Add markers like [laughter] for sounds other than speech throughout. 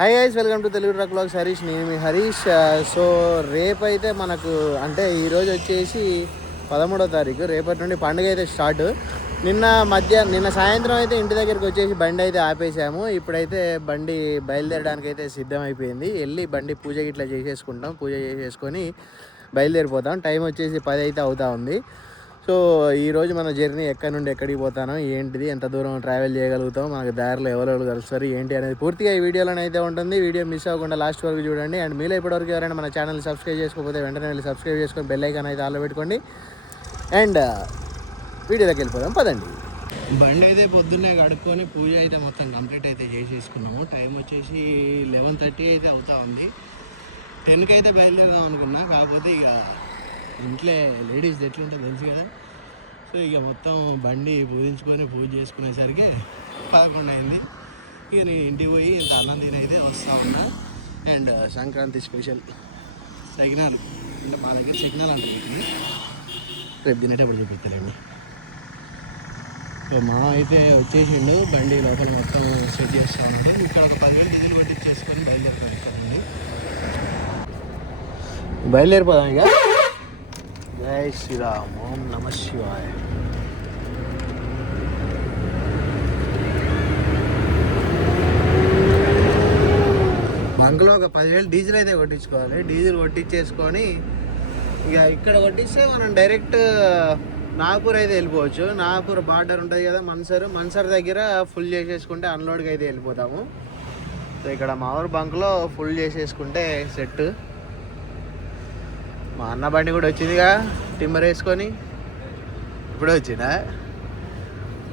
Hi guys welcome to Telugu truck blogs Harish నేను మీ Harish so uh, రేపైతే మనకు అంటే ఈరోజు వచ్చేసి పదమూడో తారీఖు. రేపటి నుండి పండుగ అయితే స్టార్ట్. నిన్న మధ్య నిన్న సాయంత్రం అయితే ఇంటి దగ్గరికి వచ్చేసి బండి అయితే ఆపేసాము. ఇప్పుడైతే బండి బయలుదేరడానికి అయితే సిద్ధమైపోయింది. వెళ్ళి బండి పూజ ఇట్లా చేసేసుకుంటాం. పూజ చేసేసుకొని బయలుదేరిపోతాం. టైం వచ్చేసి పది అయితే అవుతా ఉంది. సో ఈరోజు మన జర్నీ ఎక్కడి నుండి ఎక్కడికి పోతానో ఏంటిది ఎంత దూరం ట్రావెల్ చేయగలుగుతాం మనకు దారిలో ఎవరెవరు కలుస్తారు ఏంటి అనేది పూర్తిగా ఈ వీడియోలోనే అయితే ఉంటుంది. వీడియో మిస్ అవ్వకుండా లాస్ట్ వరకు చూడండి. అండ్ మీలో ఇప్పటివరకు ఎవరైనా మన ఛానల్ సబ్స్క్రైబ్ చేసుకోకపోతే వెంటనే వెళ్ళి సబ్స్క్రైబ్ చేసుకొని బెల్ ఐకాన్ అయితే ఆల్లో పెట్టుకోండి. అండ్ వీడియోలోకి వెళ్ళిపోదాం. పదండి. బండి అయితే పొద్దున్నే కడుక్కొని పూజ అయితే మొత్తం కంప్లీట్ అయితే చేసేసుకున్నాము. టైం వచ్చేసి లెవెన్ థర్టీ అయితే అవుతా ఉంది. టెన్కి అయితే బయలుదేరదాం అనుకున్నా. కాకపోతే ఇక ఇంట్లో లేడీస్ ఎట్లుంటుందో తెలుసు కదా. సో ఇక మొత్తం బండి పూజించుకొని పూజ చేసుకునేసరికి పదకొండు అయింది. ఇక నేను ఇంటికి పోయి ఇంత అన్నం తినైతే వస్తూ ఉన్నా. అండ్ సంక్రాంతి స్పెషల్ సకినాలు అంటే మా దగ్గర సకినాలు అంటుంది రేపు తినేటప్పుడు చూపిస్తలేండి సో మా అయితే వచ్చేసిండు బండి లోపల మొత్తం సెట్ చేస్తూ ఉన్నాడు. ఇక్కడ ఒక పదివేలు డీజిల్ కొట్టించేసుకొని బయలుదేరుతాం ఇక్కడ నుండి. బయలుదేరిపోదాం ఇక. జై శ్రీరామ్ ఓం నమ శివాయ. బంక్లో ఒక పదివేలు డీజిల్ అయితే కొట్టించుకోవాలి. డీజిల్ కొట్టించేసుకొని ఇక ఇక్కడ కొట్టిస్తే మనం డైరెక్ట్ నాగపూర్ అయితే వెళ్ళిపోవచ్చు. నాగపూర్ బార్డర్ ఉంటుంది కదా మన్సర్. మన్సర్ దగ్గర ఫుల్ చేసేసుకుంటే అన్లోడ్కి అయితే వెళ్ళిపోతాము. సో ఇక్కడ మా ఊరు బంక్లో ఫుల్ చేసేసుకుంటే సెట్ మా అన్న బండి కూడా వచ్చిందిగా టిమ్మర్ వేసుకొని. ఇప్పుడే వచ్చిందా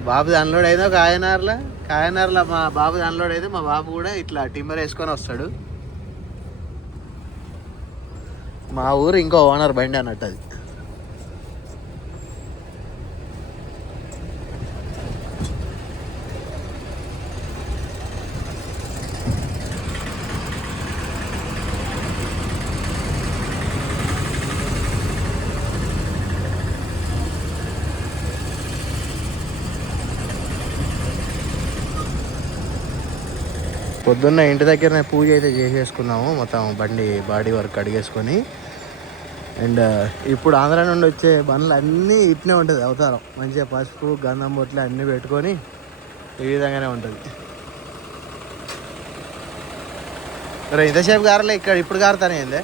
బాబు అన్లోడ్ అయిందో కాయనార్ల కాయనార్ల మా బాబు అన్లోడ్ అయితే మా బాబు కూడా ఇట్లా టిమ్మర్ వేసుకొని వస్తాడు. మా ఊరు ఇంకో ఓనర్ బండి అన్నట్టు అది. పొద్దున్న ఇంటి దగ్గరనే పూజ అయితే చేసేసుకున్నాము. మొత్తం బండి బాడీ వర్క్ అడిగేసుకొని అండ్ ఇప్పుడు ఆంధ్ర నుండి వచ్చే బండ్లు అన్నీ ఇట్నే ఉంటుంది అవతారం. మంచిగా పసుపు గంధం బొట్లు అన్నీ పెట్టుకొని ఈ విధంగానే ఉంటుంది. రే ఇంతసేపు గారలే ఇక్కడ ఇప్పుడు గారుతానే ఏందే?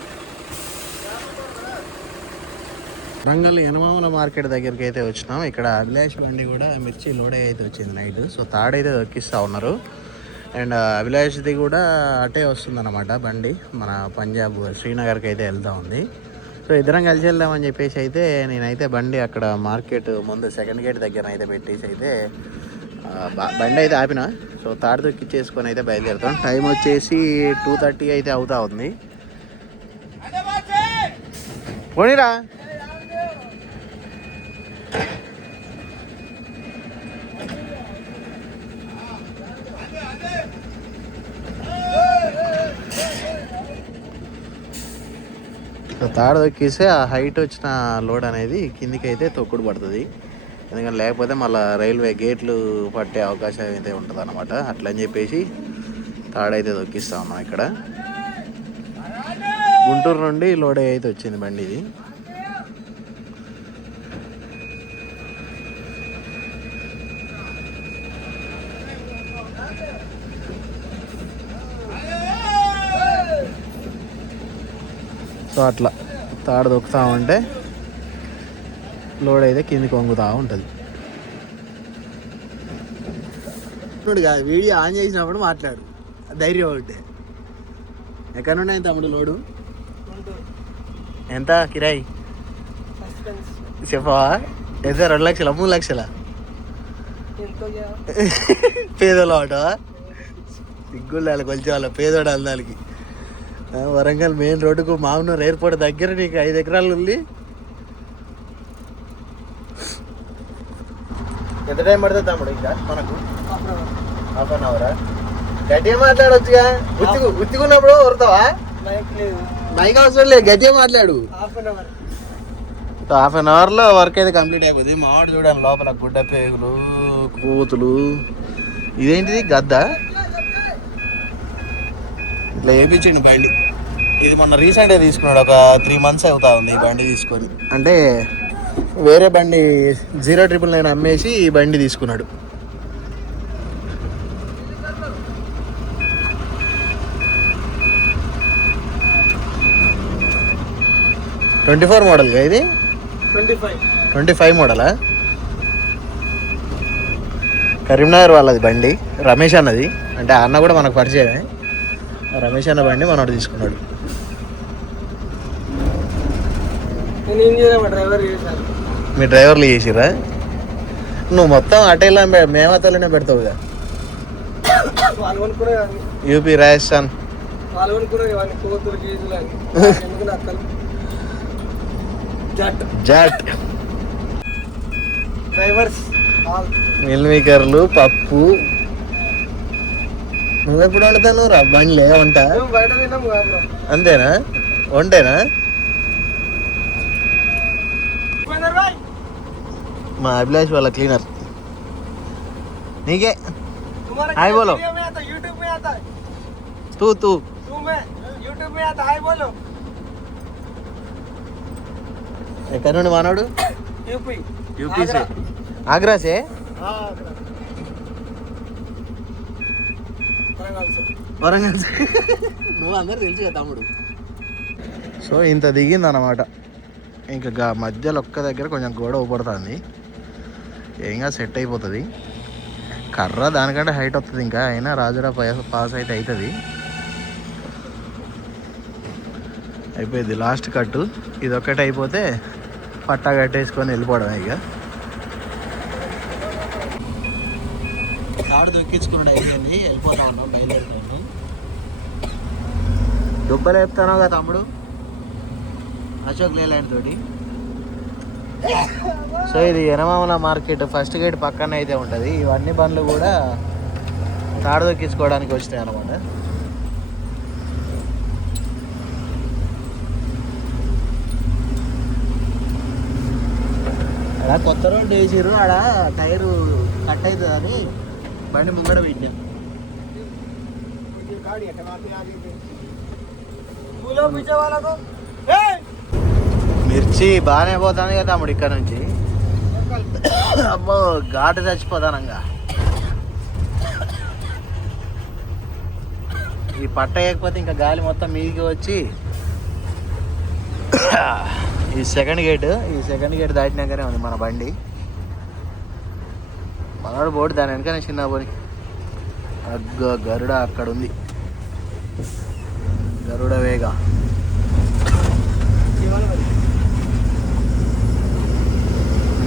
రంగల్ యనమామల మార్కెట్ దగ్గరికి అయితే వచ్చినాం. ఇక్కడ అభిలాష్ బండి కూడా మిర్చి లోడే అయితే వచ్చింది నైట్. సో తాడైతే దొక్కిస్తూ ఉన్నారు. అండ్ అభిలాష్ది కూడా అటే వస్తుందన్నమాట బండి. మన పంజాబ్ శ్రీనగర్కి అయితే వెళ్తూ ఉంది. సో ఇద్దరం కలిసి వెళ్దామని చెప్పేసి అయితే నేనైతే బండి అక్కడ మార్కెట్ ముందు సెకండ్ గేట్ దగ్గర అయితే పెట్టేసి అయితే బ- బండి అయితే ఆపిన. సో తాడు దొక్కిచ్చేసుకొని అయితే బయలుదేరుతాం. టైం వచ్చేసి టూ థర్టీ అయితే అవుతా ఉంది. పోనీరా. తాడు తొక్కిస్తే ఆ హైట్ వచ్చిన లోడ్ అనేది కిందికి అయితే తొక్కుడు పడుతుంది. ఎందుకంటే లేకపోతే మళ్ళీ రైల్వే గేట్లు పట్టే అవకాశం అయితే ఉంటుంది అనమాట అట్లని చెప్పేసి తాడైతే తొక్కిస్తాం ఉన్నాం ఇక్కడ. గుంటూరు నుండి లోడ్ అయితే వచ్చింది బండి ఇది సో అట్లా తాడు దొక్కుతా ఉంటే లోడ్ అయితే కిందికి వంగుతూ ఉంటుంది. కాదు వీడియో ఆన్ చేసినప్పుడు మాట్లాడు. ధైర్యం ఒకటి ఎక్కడ ఉన్నాయి తమ్ముడు లోడు? ఎంత కిరాయి? చెప్పవా? ఎంత? రెండు లక్షల మూడు లక్షల? [laughs] పేదోళ్ళు ఆట సిగ్గుళ్ళు కొంచెం వాళ్ళ పేదోడు అందాలకి వరంగల్ మెయిన్ రోడ్డుకు మామూలు ఎయిర్పోర్ట్ దగ్గర నీకు ఐదు ఎకరాలు ఉంది. ఎంత టైం పడుతుంది తమ్ముడు ఇంకా మనకు? హాఫ్ అన్ అవరా గట్టిగా మాట్లాడొచ్చుగా. గుర్తికు గుర్తికున్నప్పుడు వరుతావా మైక్ అవసరం లేదు గట్టిగా మాట్లాడు. హాఫ్ అన్ అవర్లో వర్క్ అయితే కంప్లీట్ అయిపోతుంది మామిడి చూడండి లోపల గుడ్డ పేగులు కూతులు. ఇదేంటిది? గద్ద? ఇట్లా వేయించండి బండి. ఇది మొన్న రీసెంట్గా తీసుకున్నాడు ఒక త్రీ మంత్స్ అవుతా ఉంది ఈ బండి తీసుకొని. అంటే వేరే బండి జీరో ట్రిపుల్ నైన్ అమ్మేసి ఈ బండి తీసుకున్నాడు. ట్వంటీ ఫోర్ మోడల్ ఇది? ట్వంటీ ఫైవ్ ట్వంటీ ఫైవ్ మోడలా కరీంనగర్ వాళ్ళది బండి రమేష్ అన్నది. అంటే ఆ అన్న కూడా మనకు పరిచయమే. రమేష్ అన్న బండి మనోడు తీసుకున్నాడు. నేను ఏం చేయలేము డ్రైవర్ చేశాను మీ డ్రైవర్లు చేసిరా నువ్వు మొత్తం అటేలా మేమతలోనే పెడతావు కదా UP Rajasthan. [laughs] జట్. Drivers all. Mill మేకర్లు పప్పు. నువ్వెప్పుడు వండుతాను రా? బండ్లే వంట? అంతేనా? వంటేనా? మా అభిలాష్ వాళ్ళ క్లీనర్ నీకే. హాయ్ బోలో. తూ తూ. ఎక్కడ నుండి మానవుడు? యూపీ. సే ఆగ్రా. సే వరంగల్ నువ్వు అందరు తెలుసు కదా తమ్ముడు. సో ఇంత దిగింది అన్నమాట ఇంకా మధ్యలో ఒక్క దగ్గర కొంచెం గోడ ఊపడుతుంది. ఏంగా సెట్ అయిపోతుంది. కర్ర దానికంటే హైట్ వస్తుంది ఇంకా అయినా రాజురా పాస్ పాస్ అయితే అవుతుంది అయిపోయింది లాస్ట్ కట్టు. ఇది ఒక్కటి అయిపోతే పట్టా కట్టేసుకొని వెళ్ళిపోవడం ఇక. తాడు దొక్కించుకున్నాడు అయిపోయింది వెళ్ళిపోతా ఉన్నాం వేపుతానో కదా తమ్ముడు? అశోక్ లేలాండ్ తోటి. సో ఇది యనమామల మార్కెట్ ఫస్ట్ గేట్ పక్కన అయితే ఉంటుంది. ఇవన్నీ బండ్లు కూడా తాడు దొక్కించుకోవడానికి వచ్చినాయి అనమాట అలా కొత్త రోడ్డు వేసిర్రు ఆడ టైరు కట్ అవుతుందని బండి ముంగడ పెట్టాను. పిచ్చే మిర్చి బాగానే పోతుంది కదా తమ్ముడు ఇక్కడ నుంచి. అబ్బో ఘాటు చచ్చిపోతానంగా. ఈ పట్ట వేయకపోతే ఇంకా గాలి మొత్తం మీదికి వచ్చి ఈ సెకండ్ గేట్ ఈ సెకండ్ గేట్ దాటినాకనే ఉంది మన బండి. మనోడు బోర్డు దాని వెనకనే చిన్న పోని అగ్గ గరుడ అక్కడ ఉంది. గరుడ వేగ.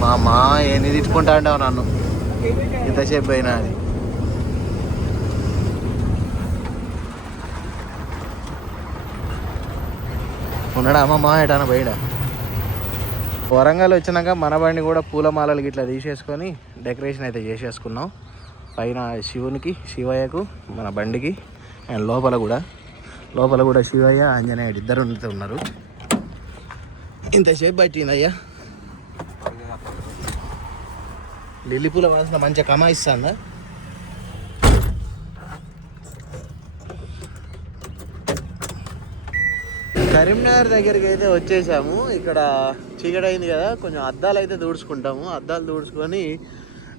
మా మా ఎన్ని తిట్టుకుంటా అంటావు నన్ను? ఇంతసేపు అయినా అది ఉన్నాడా అమ్మ? మా ఎటాన బయట వరంగల్ వచ్చినాక మన బండి కూడా పూలమాలలు గిట్లా తీసేసుకొని డెకరేషన్ అయితే చేసేసుకున్నాం. పైన శివునికి శివయ్యకు మన బండికి అండ్ లోపల కూడా. లోపల కూడా శివయ్య ఆంజనేయుడు ఇద్దరు ఉన్నారు. ఇంతసేపు పట్టిందయ్యా? లిల్లీ పూల వాసన మంచిగా కమాయిస్తుందా? కరీంనగర్ దగ్గరికి అయితే వచ్చేసాము. ఇక్కడ చీకటి అయింది కదా కొంచెం అద్దాలు అయితే దూడ్చుకుంటాము అద్దాలు దూడ్చుకొని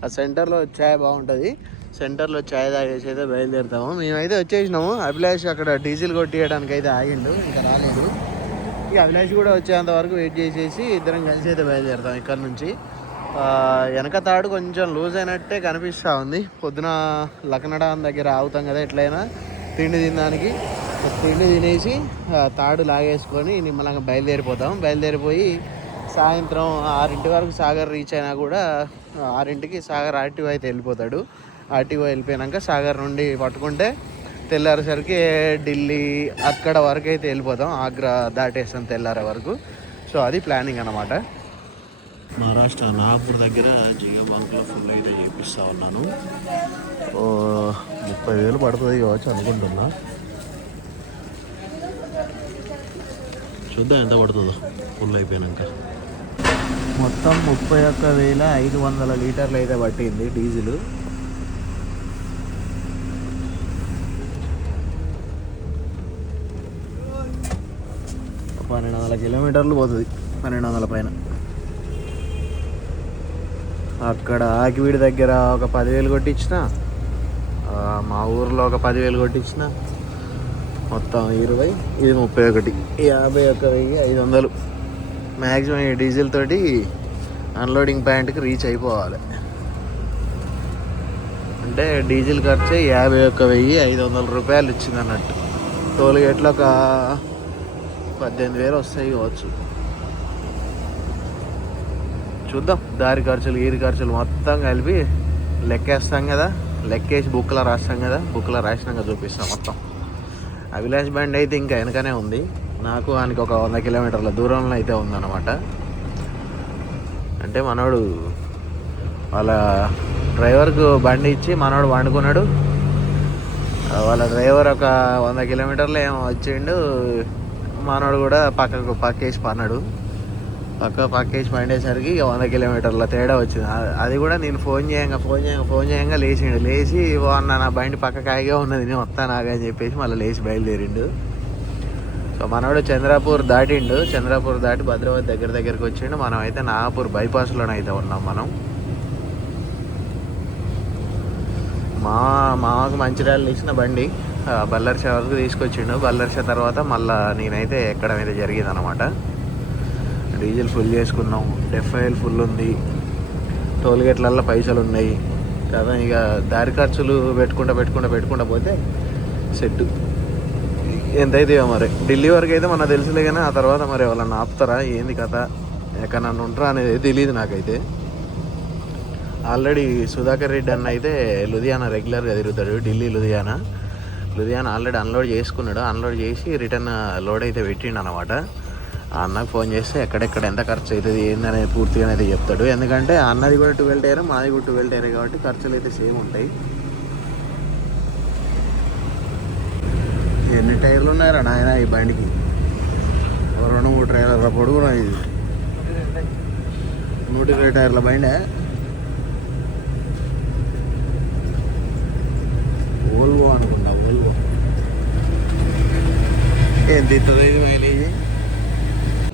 ఆ సెంటర్లో ఛాయ్ బాగుంటుంది. సెంటర్లో ఛాయ్ తాగేసి అయితే బయలుదేరుతాము. మేమైతే వచ్చేసినాము. అభిలాష్ అక్కడ డీజిల్ కొట్టియడానికి అయితే ఆగిండు ఇంకా రాలేదు. ఇక అభిలాష్ కూడా వచ్చేంత వరకు వెయిట్ చేసేసి ఇద్దరం కలిసి అయితే బయలుదేరుతాం ఇక్కడ నుంచి. వెనక తాడు కొంచెం లూజ్ అయినట్టే కనిపిస్తూ ఉంది. పొద్దున లక్నడాన్ దగ్గర ఆగుతాం కదా ఎట్లయినా తిండి తినడానికి. తిండి తినేసి తాడు లాగేసుకొని నిమ్మలంగా బయలుదేరిపోతాం. బయలుదేరిపోయి సాయంత్రం ఆరింటి వరకు సాగర్ రీచ్ అయినా కూడా ఆరింటికి సాగర్ ఆర్టీఓ అయితే వెళ్ళిపోతాడు. ఆర్టీఓ వెళ్ళిపోయాక సాగర్ నుండి పట్టుకుంటే తెల్లారేసరికి ఢిల్లీ అక్కడ వరకు అయితే వెళ్ళిపోతాం. ఆగ్రా దాటేస్తాం తెల్లారే వరకు. సో అది ప్లానింగ్ అన్నమాట. మహారాష్ట్ర నాగపూర్ దగ్గర జిగా బంక్లో ఫుల్ అయితే చేపిస్తూ ఉన్నాను. ముప్పై వేలు పడుతుంది కావచ్చు అనుకుంటున్నా. చూద్దాం ఎంత పడుతుందో ఫుల్ అయిపోయాక మొత్తం ముప్పై ఒక్క వేల ఐదు వందల లీటర్లు అయితే పట్టింది డీజిల్. పన్నెండు వందల కిలోమీటర్లు పోతుంది పన్నెండు వందల పైన. అక్కడ ఆకివీడి దగ్గర ఒక పదివేలు కొట్టించిన. మా ఊర్లో ఒక పదివేలు కొట్టించిన. మొత్తం ఇరవై ఇది ముప్పై ఒకటి. యాభై ఒక వెయ్యి ఐదు వందలు. మ్యాక్సిమం ఈ డీజిల్ తోటి అన్లోడింగ్ పాయింట్కి రీచ్ అయిపోవాలి. అంటే డీజిల్ ఖర్చు యాభై ఒక్క వెయ్యి ఐదు వందల రూపాయలు ఇచ్చింది అన్నట్టు టోల్ గేట్లో ఒక పద్దెనిమిది వేలు వస్తాయి కావచ్చు. చూద్దాం. దారి ఖర్చులు ఈరి ఖర్చులు మొత్తం కలిపి లెక్కేస్తాం కదా. లెక్కేసి బుక్లో రాస్తాం కదా. బుక్లో రాసినాక చూపిస్తాం మొత్తం. అభిలాష్ బండి అయితే ఇంకా వెనకనే ఉంది. నాకు ఆయనకి ఒక వంద కిలోమీటర్ల దూరంలో అయితే ఉందన్నమాట. అంటే మనోడు వాళ్ళ డ్రైవర్కు బండి ఇచ్చి మనోడు వండుకున్నాడు. వాళ్ళ డ్రైవర్ ఒక వంద కిలోమీటర్లు ఏమో వచ్చిండు. మనోడు కూడా పక్కకు పక్కేసి పన్నాడు. పక్క పక్కేసి పండేసరికి వంద కిలోమీటర్ల తేడా వచ్చింది. అది కూడా నేను ఫోన్ చేయంగా ఫోన్ చేయంగా ఫోన్ చేయంగా లేచిండు. లేచి వాళ్ళ అన్న నా బండి పక్క కాయగా ఉన్నది నేను వస్తాను ఆగని చెప్పేసి మళ్ళీ లేచి బయలుదేరిండు. సో మనోడు చంద్రాపూర్ దాటిండు. చంద్రాపూర్ దాటి భద్రావతి దగ్గర దగ్గరికి వచ్చిండు. మనం అయితే నాగపూర్ బైపాస్లోనైతే ఉన్నాం మనం. మా మామకు మంచిర్యాల ఇచ్చిన బండి బల్లర్ష వరకు తీసుకొచ్చిండు. బల్లర్ష తర్వాత మళ్ళీ నేనైతే ఎక్కడం అయితే జరిగింది అనమాట డీజిల్ ఫుల్ చేసుకున్నాం. డెఫ్ఐఎల్ ఫుల్ ఉంది. టోల్ గేట్లల్లో పైసలు ఉన్నాయి కదా ఇక దారి ఖర్చులు పెట్టుకుంటా పెట్టుకుంటా పెట్టుకుంటా పోతే సెట్ ఎంతైతే మరి? ఢిల్లీ వరకు అయితే మనకు తెలుసులే కానీ ఆ తర్వాత మరి ఎవరన్నా ఆపుతారా? ఏంది కథ? ఎక్కడ నన్ను ఉంటారా అనేది తెలియదు నాకైతే. ఆల్రెడీ సుధాకర్ రెడ్డి అన్న అయితే లుధియానా రెగ్యులర్గా తిరుగుతాడు. ఢిల్లీ లుధియానా? లుధియానా ఆల్రెడీ అన్లోడ్ చేసుకున్నాడు. అన్లోడ్ చేసి రిటర్న్ లోడ్ అయితే పెట్టిండు అనమాట అన్నకు ఫోన్ చేస్తే ఎక్కడెక్కడ ఎంత ఖర్చు అవుతుంది ఏందనేది పూర్తిగా అయితే చెప్తాడు. ఎందుకంటే అన్నది కూడా ట్వెల్వ్ టైర్ మాది కూడా ట్వెల్వ్ టైర్ కాబట్టి ఖర్చులు అయితే సేమ్ ఉంటాయి. ఎన్ని టైర్లు ఉన్నారా నాయన ఈ బండికి? రెండు మూడు టైర్ల పొడుగునా ఇది. నూట ఇరవై టైర్ల బండే. ఓల్వో అనుకుంటా ఓల్వో. ఏం తిట్టదు ఇది mileage?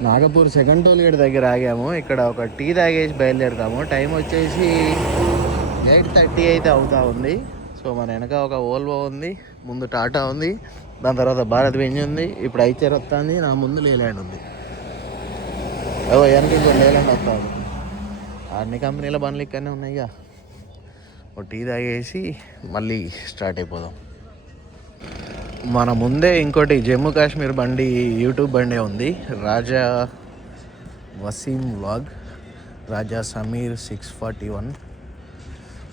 Nagpur second toll gate దగ్గర ఆగాము. ఇక్కడ ఒక టీ తాగేసి బయలుదేరుతాము. టైం వచ్చేసి ఎయిట్ థర్టీ అయితే అవుతా ఉంది. సో మన వెనక ఒక ఓల్వో ఉంది ముందు టాటా ఉంది దాని తర్వాత భారత్ బెంజ్ ఉంది. ఇప్పుడు ఐచర్ వస్తుంది నా ముందు లేలాండ్ ఉంది. ఓ వెనక ఇంకో లేలాండ్ వస్తుంది. అన్ని కంపెనీల బండ్లు ఇక్కడనే ఉన్నాయి ఇక. ఒక టీ తాగేసి మళ్ళీ స్టార్ట్ అయిపోదాం. మన ముందే ఇంకోటి జమ్మూ కాశ్మీర్ బండి యూట్యూబ్ బండి ఉంది. Raja Waseem vlog Raja Sameer six forty one.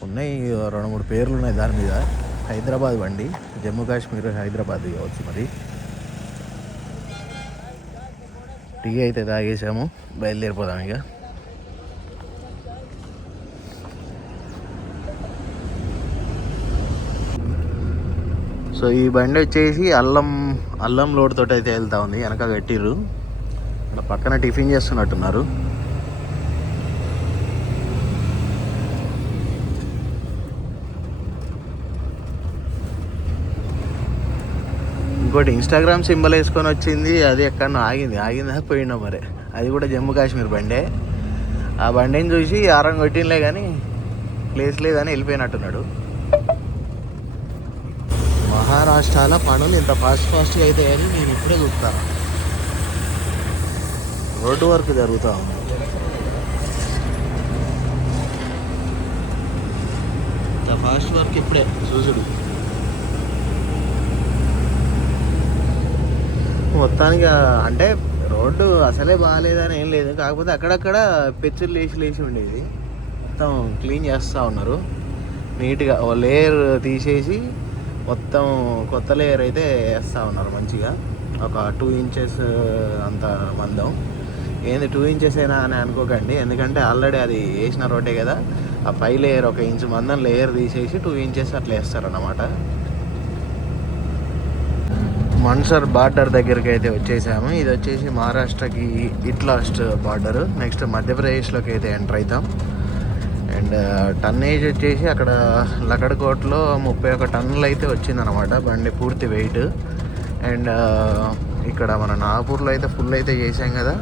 ఉన్నాయి రెండు మూడు పేర్లు ఉన్నాయి దాని మీద. హైదరాబాద్ బండి జమ్మూ కాశ్మీర్ హైదరాబాద్ కావచ్చు మరి. టీ అయితే తాగేసాము బయలుదేరిపోదాం ఇక. సో ఈ బండి వచ్చేసి అల్లం అల్లం లోడ్ అయితే వెళ్తా ఉంది వెనక కట్టిర్రు. ఇక్కడ పక్కన టిఫిన్ చేస్తున్నట్టున్నారు. ఇంకోటి ఇన్స్టాగ్రామ్ సింబల్ వేసుకొని వచ్చింది అది ఎక్కడో ఆగింది ఆగిందా పోయినా మరి. అది కూడా జమ్మూ కాశ్మీర్ బండే. ఆ బండిని చూసి ఆరం కొట్టినలే కానీ ప్లేస్ లేదని వెళ్ళిపోయినట్టున్నాడు. మహారాష్ట్రలో పనులు ఇంత ఫాస్ట్ ఫాస్ట్గా అవుతాయని నేను ఇప్పుడే చూస్తాను రోడ్డు వర్క్ జరుగుతూ ఉంది. ఇంత ఫాస్ట్ వర్క్ ఇప్పుడే చూసుడు. మొత్తానికి అంటే రోడ్డు అసలే బాగాలేదని ఏం లేదు. కాకపోతే అక్కడక్కడ పెచ్చులు లేచి లేచి ఉండేది. మొత్తం క్లీన్ చేస్తూ ఉన్నారు. నీట్గా ఓ లేయర్ తీసేసి మొత్తం కొత్త లేయర్ అయితే వేస్తూ ఉన్నారు మంచిగా. ఒక టూ ఇంచెస్ uh, అంత మందం. ఏంది టూ ఇంచెస్ అయినా అని అనుకోకండి. ఎందుకంటే ఆల్రెడీ అది వేసిన రోడ్డే కదా. ఆ పై లేయర్ ఒక ఇంచు మందం లేయర్ తీసేసి టూ ఇంచెస్ అట్లా వేస్తారన్నమాట. మన్సర్ బార్డర్ దగ్గరికి అయితే వచ్చేసాము. ఇది వచ్చేసి మహారాష్ట్రకి ఇట్ లాస్ట్ బార్డర్ నెక్స్ట్ మధ్యప్రదేశ్లోకి అయితే ఎంటర్ అవుతాం. అండ్ టన్నేజ్ వచ్చేసి అక్కడ లకడకోట్లో ముప్పై ఒక టన్నులు అయితే వచ్చిందనమాట బండి పూర్తి వెయిట్. అండ్ ఇక్కడ మన నాగపూర్లో అయితే ఫుల్ అయితే చేసాం కదా.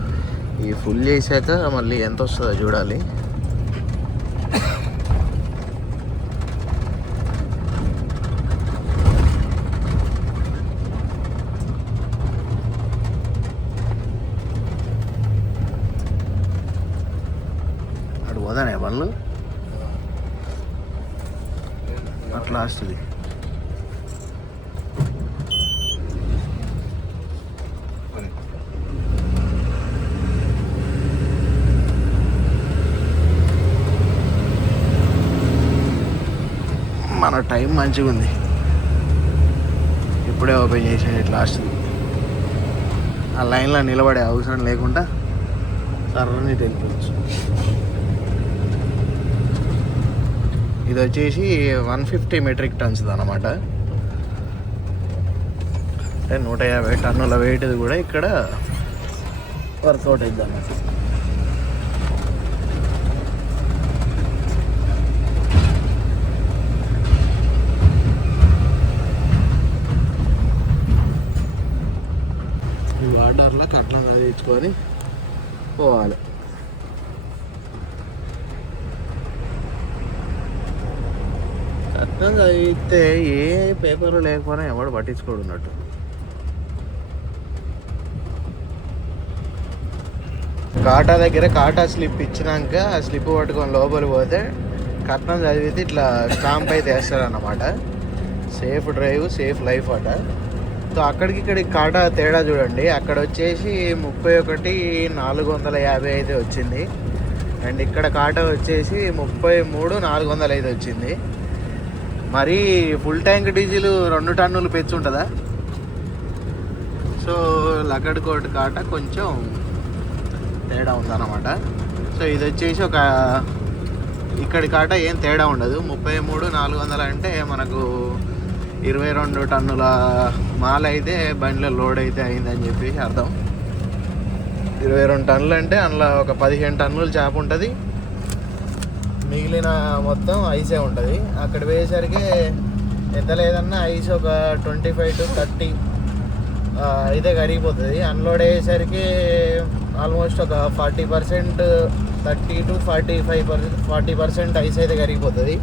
ఈ ఫుల్ చేశాక మళ్ళీ ఎంత వస్తుందో చూడాలి అటు పోదానే వాళ్ళు అట్లా వస్తుంది ఆ టైం మంచిగా ఉంది. ఇప్పుడే ఓపెన్ చేసాను ఇట్లా ఆ లైన్లో నిలబడే అవసరం లేకుండా సర్రని తెలిపచ్చు ఇది వచ్చేసి వన్ ఫిఫ్టీ మెట్రిక్ టన్స్ అనమాట అంటే నూట యాభై టన్నుల వెయిట్ది కూడా ఇక్కడ వర్కౌట్ అవుతుంది అన్నమాట ఈ వాటర్లో కట్నం పోవాలి. కట్నం చదివితే ఏ పేపర్ లేకపోయినా ఎవడు పట్టించుకోడు ఉన్నట్టు కాటా దగ్గర కాటా స్లిప్ ఇచ్చినాక ఆ స్లిప్ పట్టుకొని లోపలికి పోతే కట్నం చదివితే ఇట్లా స్టాంప్ అయితే వేస్తారన్నమాట. సేఫ్ డ్రైవ్ సేఫ్ లైఫ్ అట. సో అక్కడికి ఇక్కడికి కాటా తేడా చూడండి. అక్కడ వచ్చేసి ముప్పై ఒకటి నాలుగు వందల యాభై అయితే వచ్చింది. అండ్ ఇక్కడ కాటా వచ్చేసి ముప్పై మూడు నాలుగు వందల ఐదు వచ్చింది. మరి ఫుల్ ట్యాంక్ డీజిల్ రెండు టన్నులు పెంచి ఉంటుందా సో లగడ్కోట్ కాట కొంచెం తేడా ఉందన్నమాట. సో ఇది వచ్చేసి ఒక ఇక్కడి కాట ఏం తేడా ఉండదు. ముప్పై మూడు నాలుగు వందలు అంటే మనకు ఇరవై రెండు టన్నుల మాల అయితే బండిలో లోడ్ అయితే అయిందని చెప్పి అర్థం. ఇరవై రెండు టన్నులు అంటే అందులో ఒక పదిహేను టన్నులు చేప ఉంటుంది. మిగిలిన మొత్తం ఐసే ఉంటుంది. అక్కడ పోయేసరికి ఎంత లేదన్నా ఐస్ ఒక ట్వంటీ ఫైవ్ టు థర్టీ అయితే కరిగిపోతుంది. అన్లోడ్ అయ్యేసరికి ఆల్మోస్ట్ ఒక forty percent thirty to forty five percent forty percent ice అయితే కరిగిపోతుంది.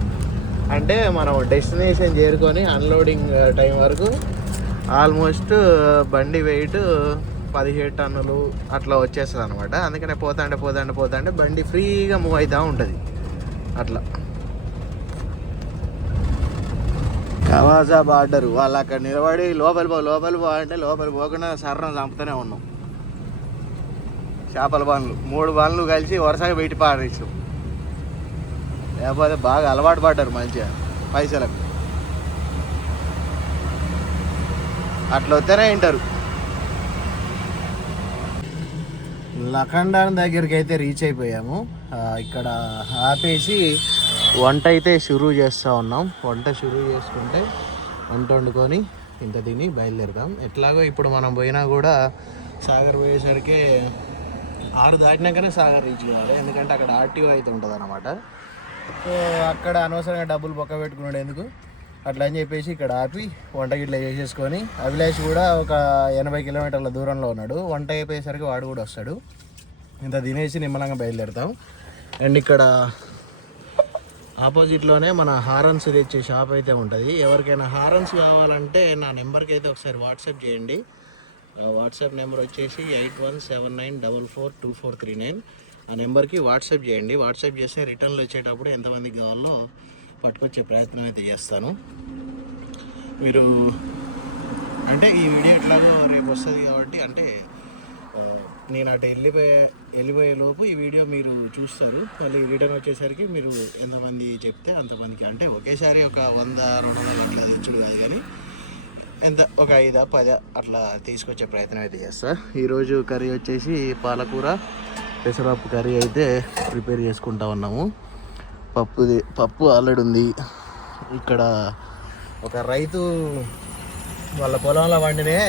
అంటే మనం డెస్టినేషన్ చేరుకొని అన్లోడింగ్ టైం uh, వరకు ఆల్మోస్ట్ uh, బండి వెయిట్ uh, పదిహేడు టన్నులు అట్లా వచ్చేస్తుంది అనమాట అందుకనే పోతాంటే పోతాంటే పోతాంటే బండి ఫ్రీగా మూవ్ అవుతూ ఉంటుంది. అట్లా. కవాజా బార్డర్ వాళ్ళు అక్కడ నిలబడి లోపలి పో లోపలి పో అంటే లోపలి పోకుండా సర్రం చంపుతూనే ఉన్నాం. చేపల బాన్లు మూడు బాన్లు కలిసి వరుసగా వెయిట్ పారేసాం లేకపోతే బాగా అలవాటు పడ్డారు మంచిగా పైసలకు. అట్లా వస్తేనే వింటారు లఖండాన్ దగ్గరికి అయితే రీచ్ అయిపోయాము ఇక్కడ ఆపేసి వంట అయితే షురూ చేస్తూ ఉన్నాం. వంట షురూ చేసుకుంటే వంట వండుకొని ఇంత తిని బయలుదేరుతాం. ఎట్లాగో ఇప్పుడు మనం పోయినా కూడా సాగర్ పోయేసరికి ఆరు దాటినాకనే సాగర్ రీచ్ కావాలి. ఎందుకంటే అక్కడ ఆర్టీఓ అయితే ఉంటుంది అన్నమాట సో అక్కడ అనవసరంగా డబ్బులు బొక్క పెట్టుకున్నాడు ఎందుకు? అట్లా అని చెప్పేసి ఇక్కడ ఆపి వంట గిట్ల చేసేసుకొని అభిలాష్ కూడా ఒక ఎనభై కిలోమీటర్ల దూరంలో ఉన్నాడు. వంట అయిపోయేసరికి వాడు కూడా వస్తాడు. ఇంత తినేసి నిమ్మలంగా బయలుదేరుతాం. అండ్ ఇక్కడ ఆపోజిట్లోనే మన హారన్స్ తెచ్చే షాప్ అయితే ఉంటుంది. ఎవరికైనా హారన్స్ కావాలంటే నా నెంబర్కి అయితే ఒకసారి వాట్సాప్ చేయండి. వాట్సాప్ నెంబర్ వచ్చేసి eight one seven nine double four two four three nine. ఆ నెంబర్కి వాట్సాప్ చేయండి. వాట్సాప్ చేస్తే రిటర్న్లు వచ్చేటప్పుడు ఎంతమందికి కావాలో పట్టుకొచ్చే ప్రయత్నం అయితే చేస్తాను. మీరు అంటే ఈ వీడియో ఎట్లాగో రేపు వస్తుంది కాబట్టి అంటే నేను అటు వెళ్ళిపోయే వెళ్ళిపోయే లోపు ఈ వీడియో మీరు చూస్తారు. మళ్ళీ రిటర్న్ వచ్చేసరికి మీరు ఎంతమంది చెప్తే అంతమందికి. అంటే ఒకేసారి ఒక వంద రెండు వందలు అట్లా తెచ్చుడు కాదు కానీ ఎంత ఒక ఐదా పదా అట్లా తీసుకొచ్చే ప్రయత్నం అయితే చేస్తా. ఈరోజు కర్రీ వచ్చేసి పాలకూర. పెసరపప్పు కర్రీ అయితే ప్రిపేర్ చేసుకుంటా ఉన్నాము. పప్పుది పప్పు ఆల్రెడీ ఉంది. ఇక్కడ ఒక రైతు వాళ్ళ పొలంలో వండినే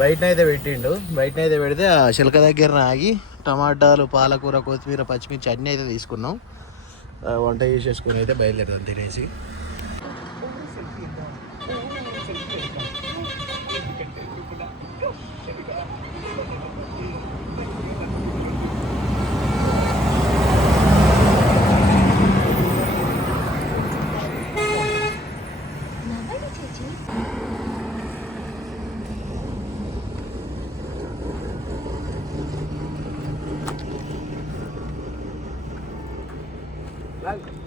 బయటనైతే పెట్టిండు. బయటనైతే పెడితే ఆ చిలక దగ్గర ఆగి టమాటాలు పాలకూర కొత్తిమీర పచ్చిమిర్చి అన్నీ అయితే తీసుకున్నాం. వంట చేసేసుకుని అయితే బయలుదేరుతాం తినేసి. 来。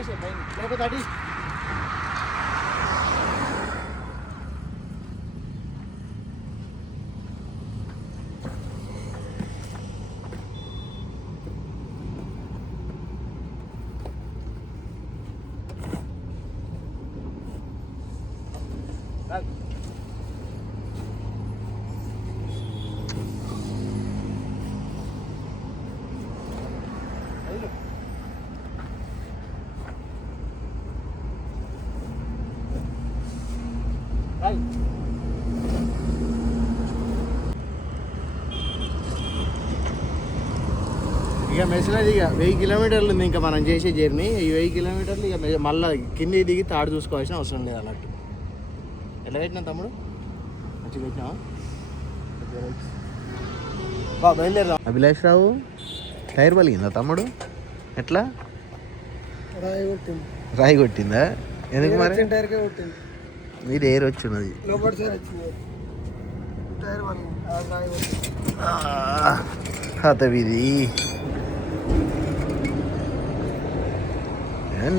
విడేసే పైన లేకపోతే అడి ఇక మెసేజ్ ఇక వెయ్యి కిలోమీటర్లు ఉంది ఇంకా మనం చేసే జర్నీ ఈ వెయ్యి కిలోమీటర్లు ఇక మళ్ళా కింది దిగి తాడు చూసుకోవాల్సిన అవసరం లేదు అన్నట్టు. ఎలా పెట్టినా తమ్ముడు? మంచిగా పెట్టినావా? బా బయలుదేరదాం. అభిలాష్ రావు టైర్ పలిగిందా తమ్ముడు? ఎట్లా? రాయి కొట్టింది. రాయి కొట్టిందా? ఎందుకు మరి? టైర్కే కొట్టింది. మీది ఎయిర్ వచ్చి ఉన్నది లోపల సైడ్ వచ్చింది. టైర్ వాళ్ళు రాయి కొట్టింది హతవిది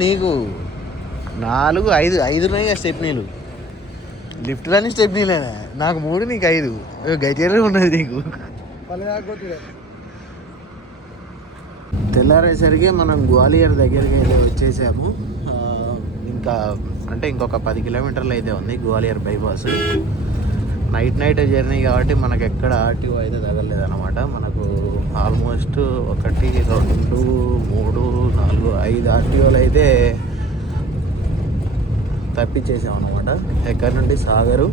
నీకు నాలుగు ఐదు ఐదు ఉన్నాయి కదా స్టెప్నీలు. లిఫ్ట్ రాని స్టెప్నీలేనా నాకు మూడు నీకు ఐదు. గజేరే ఉన్నది నీకు. తెల్లారేసరికి మనం గ్వాలియర్ దగ్గరికి వచ్చేసాము. ఇంకా అంటే ఇంకొక పది కిలోమీటర్లు అయితే ఉంది Gwalior bypass. Night night journey కాబట్టి మనకు ఎక్కడ ఆర్టీఓ అయితే తగలలేదన్నమాట. అనమాట మనకు ఆల్మోస్ట్ ఒకటి రెండు మూడు నాలుగు ఐదు ఆర్టీఓలు అయితే తప్పించేసాం అనమాట ఎక్కడి నుండి? సాగరు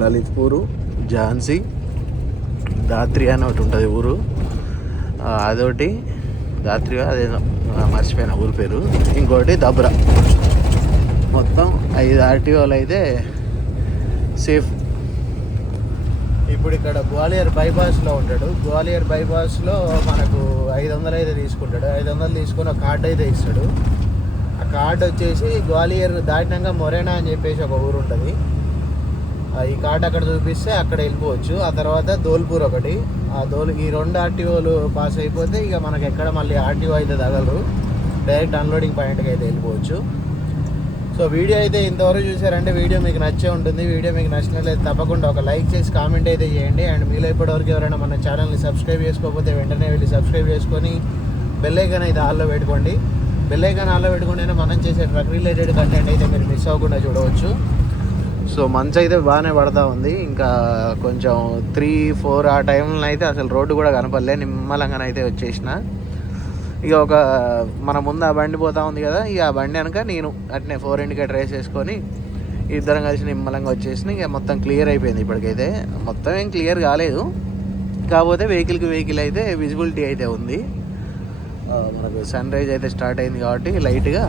లలిత్పూరు ఝాన్సీ దాత్రి అని ఒకటి ఉంటుంది ఊరు. అదొకటి దాత్రి అదేదో మర్చిపోయిన ఊరి పేరు. ఇంకోటి దబ్రా మొత్తం ఐదు ఆర్టీఓలు అయితే సేఫ్. ఇప్పుడు ఇక్కడ గ్వాలియర్ బైపాస్లో ఉంటాడు. గ్వాలియర్ బైపాస్లో మనకు ఐదు వందలు అయితే తీసుకుంటాడు. ఐదు వందలు తీసుకొని ఒక కార్డు అయితే ఇస్తాడు. ఆ కార్డు వచ్చేసి గ్వాలియర్ దాటినాక మొరేనా అని చెప్పేసి ఒక ఊరు ఉంటుంది. ఆ, ఈ కార్డు అక్కడ చూపిస్తే అక్కడ వెళ్ళిపోవచ్చు. ఆ తర్వాత ధోల్పూర్ ఒకటి. ఆ ధోల్ ఈ రెండు ఆర్టీఓలు పాస్ అయిపోతే ఇక మనకి ఎక్కడ మళ్ళీ ఆర్టీఓ అయితే తగలరు. డైరెక్ట్ అన్లోడింగ్ పాయింట్కి అయితే వెళ్ళిపోవచ్చు. సో వీడియో అయితే ఇంతవరకు చూసారంటే వీడియో మీకు నచ్చే ఉంటుంది. వీడియో మీకు నచ్చినట్లయితే తప్పకుండా ఒక లైక్ చేసి కామెంట్ అయితే చేయండి. అండ్ మీలో ఇప్పటివరకు ఎవరైనా మన ఛానల్ని సబ్స్క్రైబ్ చేసుకోకపోతే వెంటనే వెళ్ళి సబ్స్క్రైబ్ చేసుకొని బెల్లైకన్ అయితే ఆల్లో పెట్టుకోండి. బెల్లైకన్ ఆల్లో పెట్టుకుంటేనే మనం చేసే ట్రక్ రిలేటెడ్ కంటెంట్ అయితే మీరు మిస్ అవ్వకుండా చూడవచ్చు. సో మంచు అయితే బాగానే పడతా ఉంది. ఇంకా కొంచెం త్రీ ఫోర్ ఆ టైంలో అయితే అసలు రోడ్డు కూడా కనపడలే. నిమ్మలంగానైతే వచ్చేసిన. ఇక ఒక మన ముందు ఆ బండి పోతా ఉంది కదా ఇక ఆ బండి అనక నేను అట్నే ఫోర్ ఇండికేటర్ వేసేసుకొని ఇద్దరం కలిసి నిమ్మలంగా వచ్చేసిన. ఇక మొత్తం క్లియర్ అయిపోయింది ఇప్పటికైతే. మొత్తం ఏం క్లియర్ కాలేదు. కాకపోతే వెహికల్కి వెహికల్ అయితే విజిబిలిటీ అయితే ఉంది. మనకు సన్ రైజ్ అయితే స్టార్ట్ అయింది కాబట్టి లైట్గా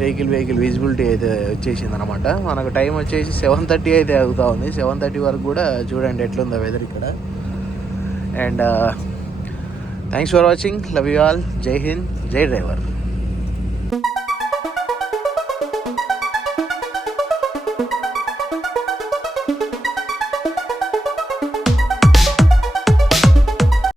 వెహికల్ వెహికల్ విజిబిలిటీ అయితే వచ్చేసింది అనమాట మనకు టైం వచ్చేసి సెవెన్ థర్టీ అయితే అవుతా ఉంది. సెవెన్ థర్టీ వరకు కూడా చూడండి ఎట్లుందో వెదర్ ఇక్కడ. And thanks for watching love you all Jai Hind Jai driver